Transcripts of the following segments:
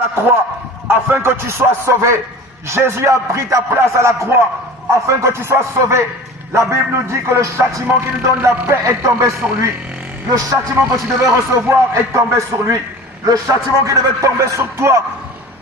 la croix afin que tu sois sauvé. Jésus a pris ta place à la croix afin que tu sois sauvé. La Bible nous dit que le châtiment qui nous donne la paix est tombé sur lui. Le châtiment que tu devais recevoir est tombé sur lui. Le châtiment qui devait tomber sur toi,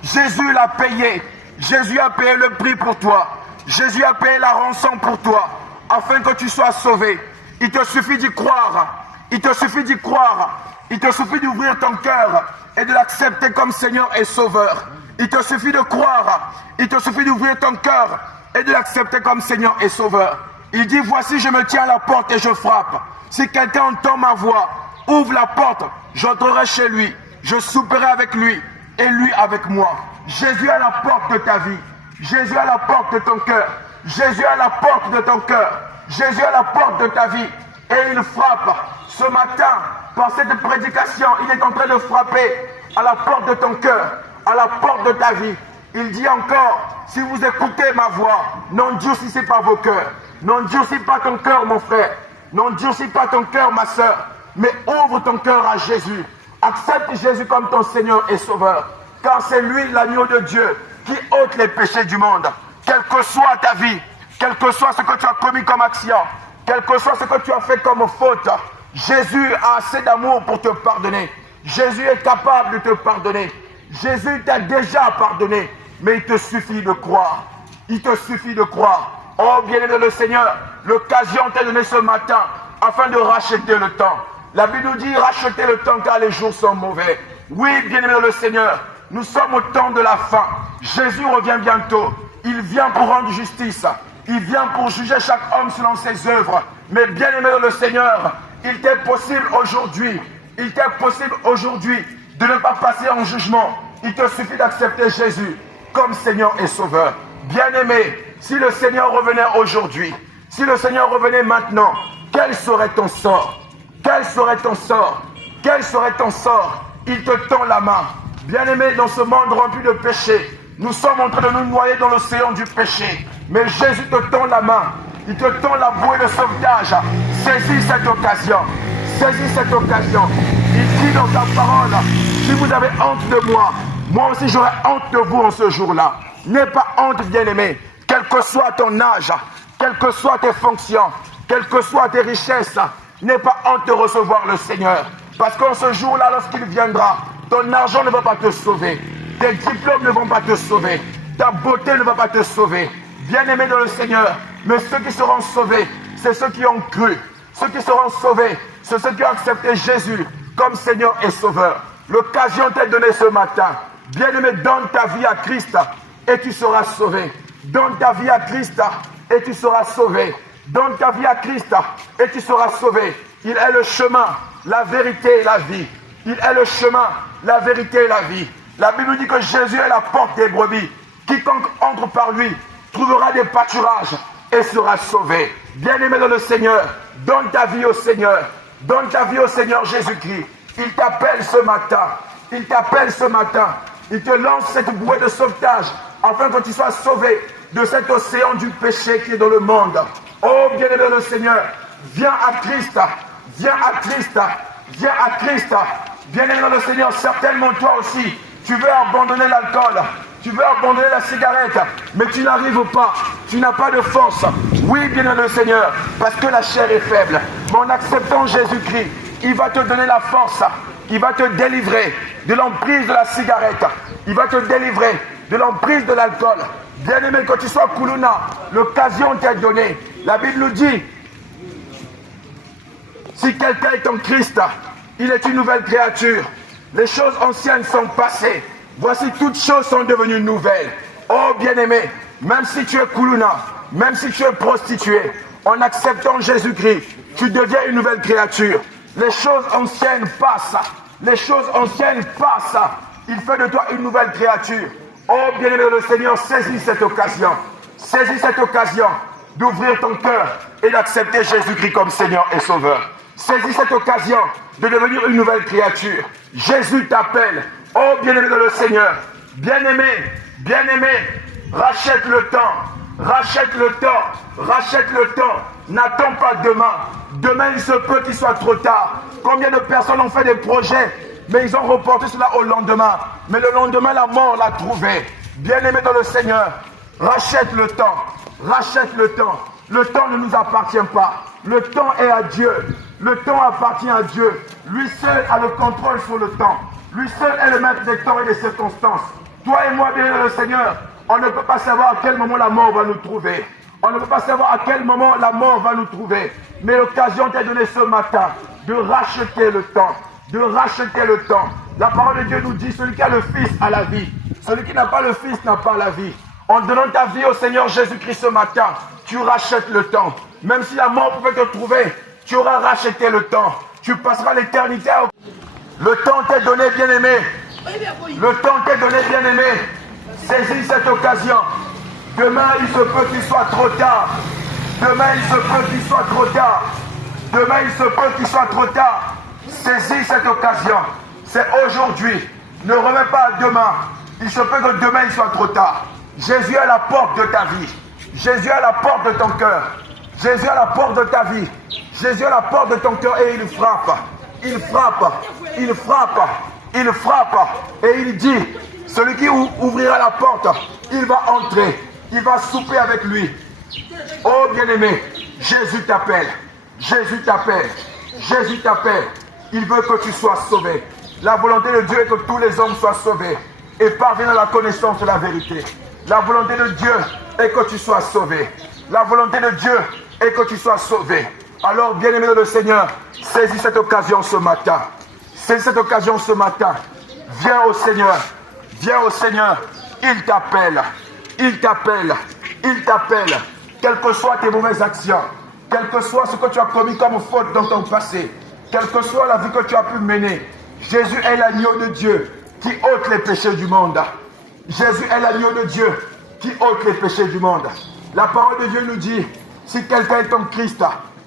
Jésus l'a payé. Jésus a payé le prix pour toi. Jésus a payé la rançon pour toi afin que tu sois sauvé. Il te suffit d'y croire. Il te suffit d'y croire. Il te suffit d'ouvrir ton cœur et de l'accepter comme Seigneur et Sauveur. Il te suffit de croire. Il te suffit d'ouvrir ton cœur et de l'accepter comme Seigneur et Sauveur. Il dit, voici, je me tiens à la porte et je frappe. Si quelqu'un entend ma voix, ouvre la porte, j'entrerai chez lui. Je souperai avec lui et lui avec moi. Jésus est à la porte de ta vie. Jésus est à la porte de ton cœur. Jésus est à la porte de ton cœur. Jésus est à la porte de ta vie. Et il frappe. Ce matin, par cette prédication, il est en train de frapper à la porte de ton cœur, à la porte de ta vie. Il dit encore, si vous écoutez ma voix, n'endurcissez pas vos cœurs. N'endurcis pas ton cœur, mon frère. N'endurcis pas ton cœur, ma soeur. Mais ouvre ton cœur à Jésus. Accepte Jésus comme ton Seigneur et Sauveur. Car c'est lui, l'agneau de Dieu, qui ôte les péchés du monde. Quelle que soit ta vie, quel que soit ce que tu as commis comme action, quel que soit ce que tu as fait comme faute, Jésus a assez d'amour pour te pardonner. Jésus est capable de te pardonner. Jésus t'a déjà pardonné. Mais il te suffit de croire. Il te suffit de croire. Oh bien-aimé le Seigneur, l'occasion t'est donnée ce matin afin de racheter le temps. La Bible nous dit racheter le temps car les jours sont mauvais. Oui, bien-aimé le Seigneur, nous sommes au temps de la fin. Jésus revient bientôt. Il vient pour rendre justice. Il vient pour juger chaque homme selon ses œuvres. Mais bien-aimé le Seigneur, il t'est possible aujourd'hui, de ne pas passer en jugement. Il te suffit d'accepter Jésus comme Seigneur et Sauveur. Bien-aimé, si le Seigneur revenait aujourd'hui, si le Seigneur revenait maintenant, quel serait ton sort? Quel serait ton sort? Quel serait ton sort? Il te tend la main. Bien-aimé, dans ce monde rempli de péché, nous sommes en train de nous noyer dans l'océan du péché. Mais Jésus te tend la main. Il te tend la bouée de sauvetage. Saisis cette occasion. Saisis cette occasion. Il dit dans ta parole, si vous avez honte de moi, moi aussi j'aurai honte de vous en ce jour-là. N'aie pas honte, bien-aimé. Quel que soit ton âge, quelles que soient tes fonctions, quelles que soient tes richesses, n'aie pas honte de recevoir le Seigneur. Parce qu'en ce jour-là, lorsqu'il viendra, ton argent ne va pas te sauver. Tes diplômes ne vont pas te sauver. Ta beauté ne va pas te sauver. Bien-aimé dans le Seigneur, mais ceux qui seront sauvés, c'est ceux qui ont cru. Ceux qui seront sauvés, c'est ceux qui ont accepté Jésus comme Seigneur et Sauveur. L'occasion t'est donnée ce matin. Bien-aimé, donne ta vie à Christ et tu seras sauvé. Donne ta vie à Christ et tu seras sauvé. Donne ta vie à Christ et tu seras sauvé. Il est le chemin, la vérité et la vie. Il est le chemin, la vérité et la vie. La Bible dit que Jésus est la porte des brebis. Quiconque entre par lui trouvera des pâturages et sera sauvé. Bien-aimé dans le Seigneur, donne ta vie au Seigneur. Donne ta vie au Seigneur Jésus-Christ. Il t'appelle ce matin. Il t'appelle ce matin. Il te lance cette bouée de sauvetage afin que tu sois sauvé de cet océan du péché qui est dans le monde. Oh bien-aimé dans le Seigneur, viens à Christ. Viens à Christ. Viens à Christ. Bien-aimé dans le Seigneur, certainement toi aussi, tu veux abandonner l'alcool. Tu veux abandonner la cigarette, mais tu n'arrives pas. Tu n'as pas de force. Oui, bien dans le Seigneur, parce que la chair est faible. Mais en acceptant Jésus-Christ, il va te donner la force. Il va te délivrer de l'emprise de la cigarette. Il va te délivrer de l'emprise de l'alcool. Bien-aimé, que tu sois Kuluna, l'occasion t'est donnée. La Bible nous dit, si quelqu'un est en Christ, il est une nouvelle créature. Les choses anciennes sont passées. Voici, toutes choses sont devenues nouvelles. Oh bien-aimé, même si tu es Kuluna, même si tu es prostituée, en acceptant Jésus-Christ, tu deviens une nouvelle créature. Les choses anciennes passent. Les choses anciennes passent. Il fait de toi une nouvelle créature. Oh bien-aimé le Seigneur, saisis cette occasion. Saisis cette occasion d'ouvrir ton cœur et d'accepter Jésus-Christ comme Seigneur et Sauveur. Saisis cette occasion de devenir une nouvelle créature. Jésus t'appelle. Oh bien-aimé dans le Seigneur, bien-aimé, bien-aimé, rachète le temps, rachète le temps, rachète le temps. N'attends pas demain. Demain, il se peut qu'il soit trop tard. Combien de personnes ont fait des projets Mais ils ont reporté cela au lendemain. Mais le lendemain, la mort l'a trouvé. Bien-aimé dans le Seigneur, rachète le temps. Rachète le temps. Le temps ne nous appartient pas. Le temps est à Dieu. Le temps appartient à Dieu. Lui seul a le contrôle sur le temps. Lui seul est le maître des temps et des circonstances. Toi et moi, bien le Seigneur, on ne peut pas savoir à quel moment la mort va nous trouver. On ne peut pas savoir à quel moment la mort va nous trouver. Mais l'occasion t'est donnée ce matin de racheter le temps. De racheter le temps. La parole de Dieu nous dit, celui qui a le Fils a la vie. Celui qui n'a pas le Fils n'a pas la vie. En donnant ta vie au Seigneur Jésus-Christ ce matin, tu rachètes le temps. Même si la mort pouvait te trouver, tu auras racheté le temps. Tu passeras l'éternité. Le temps t'est donné, bien-aimé. Le temps t'est donné, bien-aimé. Saisis cette occasion. Demain, il se peut qu'il soit trop tard. Demain, il se peut qu'il soit trop tard. Demain, il se peut qu'il soit trop tard. Saisis cette occasion. C'est aujourd'hui. Ne remets pas à demain. Il se peut que demain, il soit trop tard. Jésus est à la porte de ta vie. Jésus est à la porte de ton cœur. Jésus est à la porte de ta vie. Jésus est à la porte de ton cœur et il frappe. Il frappe. Il frappe. Il frappe. Et il dit, celui qui ouvrira la porte, il va entrer. Il va souper avec lui. Oh bien-aimé, Jésus t'appelle. Jésus t'appelle. Jésus t'appelle. Il veut que tu sois sauvé. La volonté de Dieu est que tous les hommes soient sauvés et parviennent à la connaissance de la vérité. La volonté de Dieu est que tu sois sauvé. La volonté de Dieu est que tu sois sauvé. Alors, bien-aimé de le Seigneur, saisis cette occasion ce matin. Saisis cette occasion ce matin. Viens au Seigneur. Viens au Seigneur. Il t'appelle. Il t'appelle. Il t'appelle. Quelles que soient tes mauvaises actions, quel que soit ce que tu as commis comme faute dans ton passé, quelle que soit la vie que tu as pu mener, Jésus est l'agneau de Dieu qui ôte les péchés du monde. Jésus est l'agneau de Dieu qui ôte les péchés du monde. La parole de Dieu nous dit, si quelqu'un est en Christ,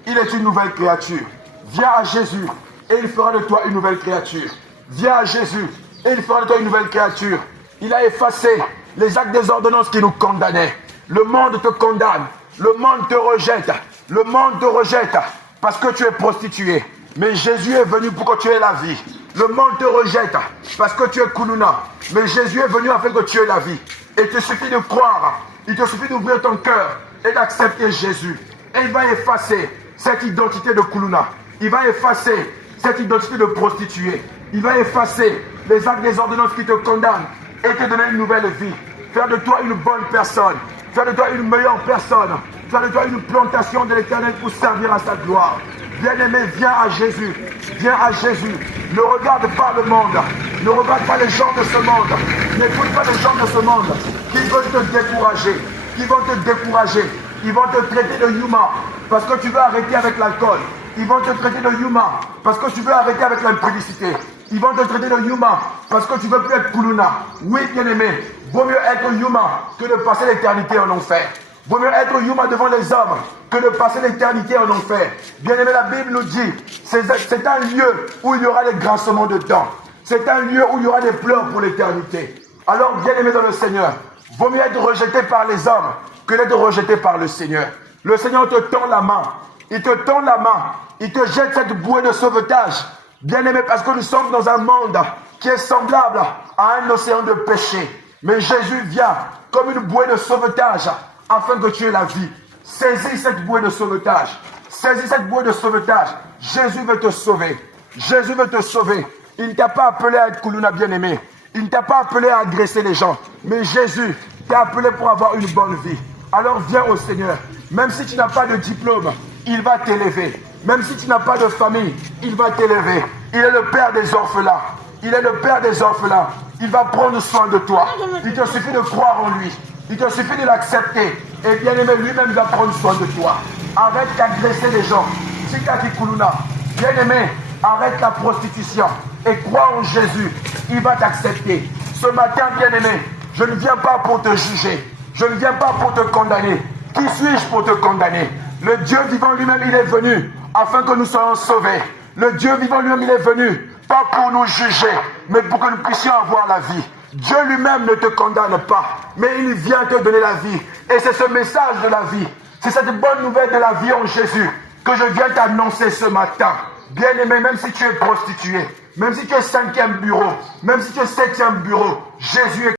il est une nouvelle créature. Viens à Jésus et il fera de toi une nouvelle créature. Viens à Jésus et il fera de toi une nouvelle créature. Il a effacé les actes des ordonnances qui nous condamnaient. Le monde te condamne. Le monde te rejette. Le monde te rejette parce que tu es prostitué. Mais Jésus est venu pour que tu aies la vie. Le monde te rejette parce que tu es Kuluna. Mais Jésus est venu afin que tu aies la vie. Et il te suffit de croire. Il te suffit d'ouvrir ton cœur et d'accepter Jésus. Et il va effacer cette identité de Kuluna. Il va effacer cette identité de prostituée. Il va effacer les actes des ordonnances qui te condamnent et te donner une nouvelle vie. Faire de toi une bonne personne. Faire de toi une meilleure personne. Faire de toi une plantation de l'Éternel pour servir à sa gloire. Bien-aimé, viens à Jésus. Viens à Jésus. Ne regarde pas le monde. Ne regarde pas les gens de ce monde. N'écoute pas les gens de ce monde qui veulent te décourager. Qui vont te décourager. Ils vont te traiter de Yuma parce que tu veux arrêter avec l'alcool. Ils vont te traiter de Yuma parce que tu veux arrêter avec l'impudicité. Ils vont te traiter de Yuma parce que tu veux plus être Kuluna. Oui, bien-aimé, vaut mieux être Yuma que de passer l'éternité en enfer. Vaut mieux être Yuma devant les hommes que de passer l'éternité en enfer. Bien-aimé, la Bible nous dit, c'est un lieu où il y aura des grincements de dents. C'est un lieu où il y aura des pleurs pour l'éternité. Alors, bien-aimé dans le Seigneur, vaut mieux être rejeté par les hommes que d'être rejeté par le Seigneur. Le Seigneur te tend la main. Il te tend la main. Il te jette cette bouée de sauvetage. Bien-aimé, parce que nous sommes dans un monde qui est semblable à un océan de péché. Mais Jésus vient comme une bouée de sauvetage afin que tu aies la vie. Saisis cette bouée de sauvetage. Saisis cette bouée de sauvetage. Jésus veut te sauver. Jésus veut te sauver. Il ne t'a pas appelé à être Kuluna bien-aimé. Il ne t'a pas appelé à agresser les gens. Mais Jésus t'a appelé pour avoir une bonne vie. Alors viens au Seigneur. Même si tu n'as pas de diplôme, il va t'élever. Même si tu n'as pas de famille, il va t'élever. Il est le Père des orphelins. Il est le Père des orphelins. Il va prendre soin de toi. Il te suffit de croire en lui. Il te suffit de l'accepter. Et bien aimé, lui-même va prendre soin de toi. Arrête d'agresser les gens. Si tu as dit Kuluna, bien aimé, arrête la prostitution. Et crois en Jésus. Il va t'accepter. Ce matin, bien aimé, je ne viens pas pour te juger. Je ne viens pas pour te condamner. Qui suis-je pour te condamner? Le Dieu vivant lui-même, il est venu afin que nous soyons sauvés. Le Dieu vivant lui-même, il est venu pas pour nous juger, mais pour que nous puissions avoir la vie. Dieu lui-même ne te condamne pas, mais il vient te donner la vie. Et c'est ce message de la vie, c'est cette bonne nouvelle de la vie en Jésus que je viens t'annoncer ce matin. Bien-aimé, même si tu es prostitué, même si tu es 5e bureau, même si tu es 7e bureau, Jésus est